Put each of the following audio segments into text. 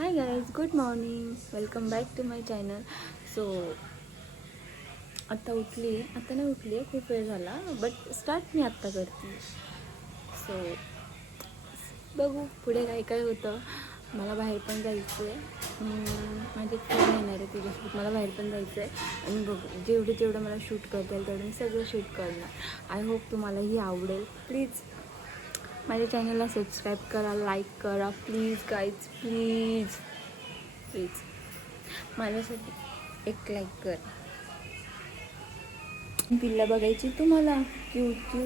High guys, good morning, welcome back to my channel. So आता नाही उठली आहे, खूप वेळ झाला, बट स्टार्ट मी आत्ता करते. सो बघू पुढे काय काय होतं. मला बाहेर पण जायचं आहे, माझी फ्रेंड येणार आहे, तिच्यासोबत मला बाहेर पण जायचं आहे. आणि बघू जेवढं मला शूट करता येईल तेवढं मी सगळं शूट करणार. आय होप तुम्हालाही आवडेल. प्लीज माझ्या चॅनलला सबस्क्राईब करा, लाईक करा, प्लीज गाईज, प्लीज माझ्यासाठी एक लाईक कर. पिल्ला बघायची तुम्हाला, क्यूट.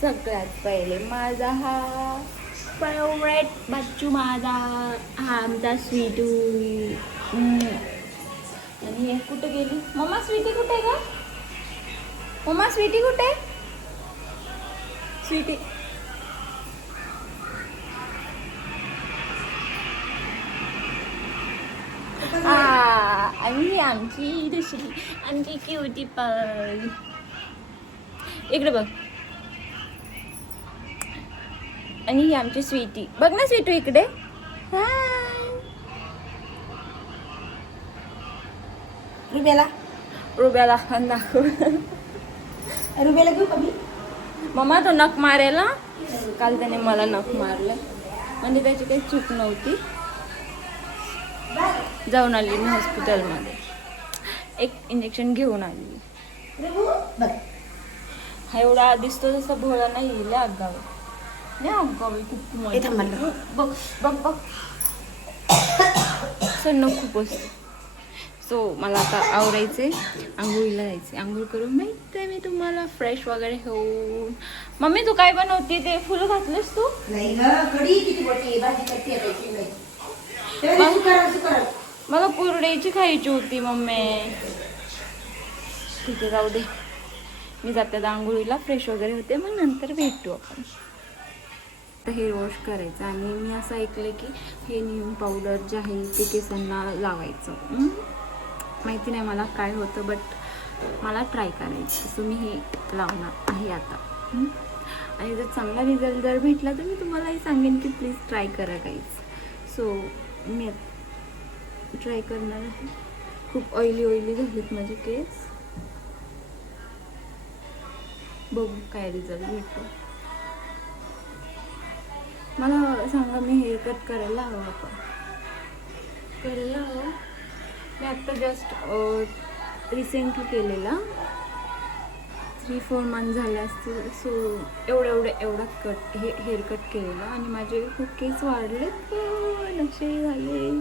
सगळ्यात पहिले माझा हा फेवरेट बच्चू, माझा हा आमचा स्वीटू. आणि हे कुठे गेली मम्मा? स्वीटी कुठे आहे का? मम्मा स्वीटी कुठे? स्वीटी आणि आमची दुसरी आमची क्यूटी पण इकडे बघ. आणि ही आमची स्वीटी, बघ ना स्वीटू इकडे. हाय रुब्याला दाखव. रुबेला घेऊ का मी? मम्मा तो नख मारेल ना, काल त्याने मला नख मारलं, म्हणजे त्याची काही चूक नव्हती. जाऊन आली मी हॉस्पिटलमध्ये, एक इंजेक्शन घेऊन आली. हा एवढा दिसतो तसा भोळा नाही येईल अगाव. बघ बघ बघ सन्न खूप असते. सो मला आता आवरायचे, आंघोळीला जायचे. आंघोळ करून माहित आहे मी तुम्हाला, फ्रेश वगैरे होऊन. मम्मी तू काय बनवते? ते फुलं घातलेस तू? नाही ग, कढी किती मोठी भाजी करते त्याची नाही. मला कुरड्याची खायची होती मम्मी. ठीक आहे, जाऊ दे. मी जाते आंघोळीला, फ्रेश वगैरे होते, मग नंतर भेटू आपण. तर हेअर वॉश करायचं. आणि मी असं ऐकलं की हे नीम पावडर जे आहे ते केसांना लावायचं. माहिती नाही मला काय होतं, बट मला ट्राय करायचं. सो मी हे लावणार आहे आता. आणि जर चांगला रिझल्ट जर भेटला तर मी तुम्हालाही सांगेन की प्लीज ट्राय करा गाईज. सो मी ट्राय करणार आहे. खूप ऑइली झालेत माझे केस. बघू काय रिझल्ट भेटतो. मला सांगा, मी हेअर कट करायला हवं का? करायला हवं. मी आत्ता जस्ट रिसेंटली केलेला, 3-4 मंथ झाले असतील. सो एवढा कट हेअर कट केलेला आणि माझे खूप केस वाढलेत, नक्षी झाले.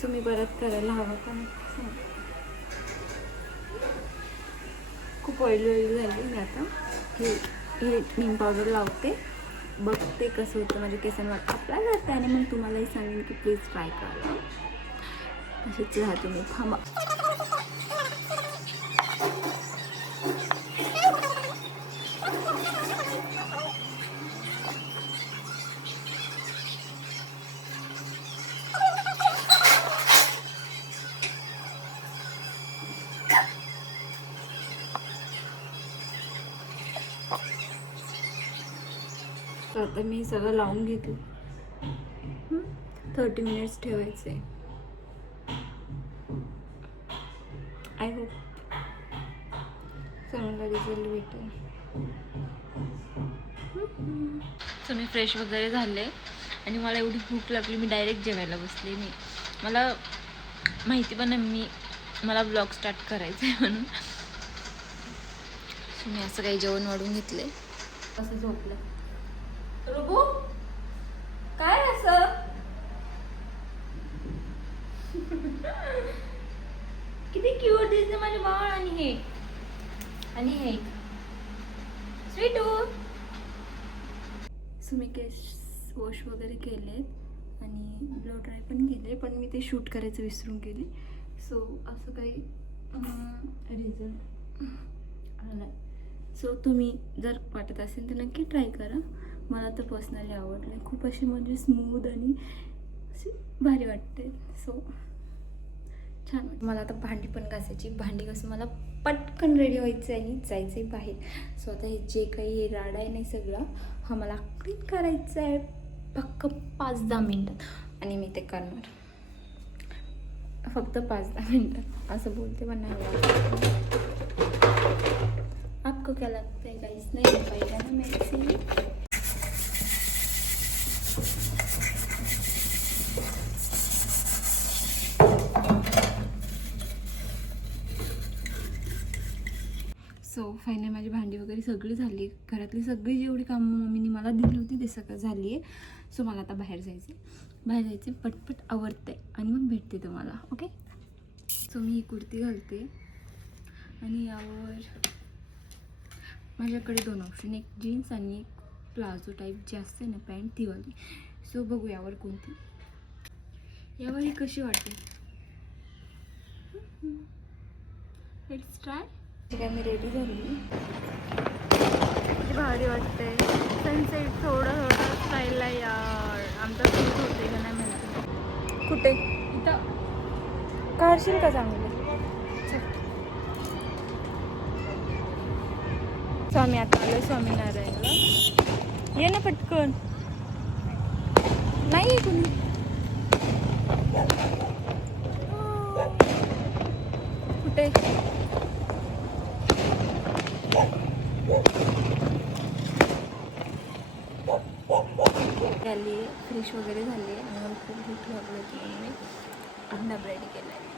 सो मी परत करायला हवं का? खूप ऑइली झाली. मी आता हे नीम पावडर लावते, बघते कसं होतं माझ्या केसांवर अप्लाय करते, आणि मग तुम्हालाही सांगेन की प्लीज ट्राय करा. तशीच राहते मी. थांबा. तर आता मी सगळं लावून घेतलं. 30 मिनिट्स ठेवायचे. आय होप चांगला रिझल्ट भेटेल. सो मी फ्रेश वगैरे झाले आणि मला एवढी भूक लागली, मी डायरेक्ट जेवायला बसले. मला माहिती पण नाही मला ब्लॉग स्टार्ट करायचं आहे म्हणून. सो मी असं काही जेवण वाढून घेतले. असं झोपलं. रुबू काय असं? किती क्यूट दिसते माझे बाळ. आणि हे स्वीटू. सो मी केस वॉश वगैरे केले आणि ब्लो ड्राय पण केले, पण मी ते शूट करायचं विसरून गेले. सो असं काही रिझल्ट आला. सो तुम्ही जर वाटत असेल तर नक्की ट्राय करा. मला तर पर्सनली आवडलं. खूप अशी म्हणजे स्मूथ आणि अशी भारी वाटते. सो छान वाटतं. मला आता भांडी पण घासायची. भांडी घासून मला पटकन रेडी व्हायचं आहे आणि जायचं आहे बाहेर. सो आता हे जे काही हे राडा आहे नाही सगळा, हा मला क्लीन करायचा आहे. फक्त 5-10 मिनटात आणि मी ते करणार. फक्त 5-10 मिनटात असं बोलते पण नाही होणार. आपको क्या लगता है गाइस, नहीं हो पाएगा ना मेरे से? सो फायनल माझी भांडी वगैरे सगळी झाली. घरातली सगळी जेवढी कामं मम्मीने मला दिली होती ते सगळं झाली आहे. सो मला आता बाहेर जायचं पटपट आवरते आणि मग भेटते तुम्हाला. ओके. सो मी ही कुर्ती घालते आणि यावर माझ्याकडे 2 ऑप्शन, एक जीन्स आणि एक प्लाझो टाईप जे असते ना पॅन्ट ती वाली. सो बघू यावर कोणती, यावर ही कशी वाटते. Let's try. ठीक आहे, मी रेडी झाली. किती भारी वाटते. सनसेट थोडं स्टाईल आहे यार. आमचा शूट होते का नाही माहिती. कुठे इथं काढशील का चांगलं. स्वामी आता आलो स्वामीनारायणला. ये ना पटकन. नाही आहे कुणी. कुठे झाली, फ्रेश वगैरे झाली आणि मला खूप भूक लागली होती म्हणून मी अंडा ब्रेड केला आहे.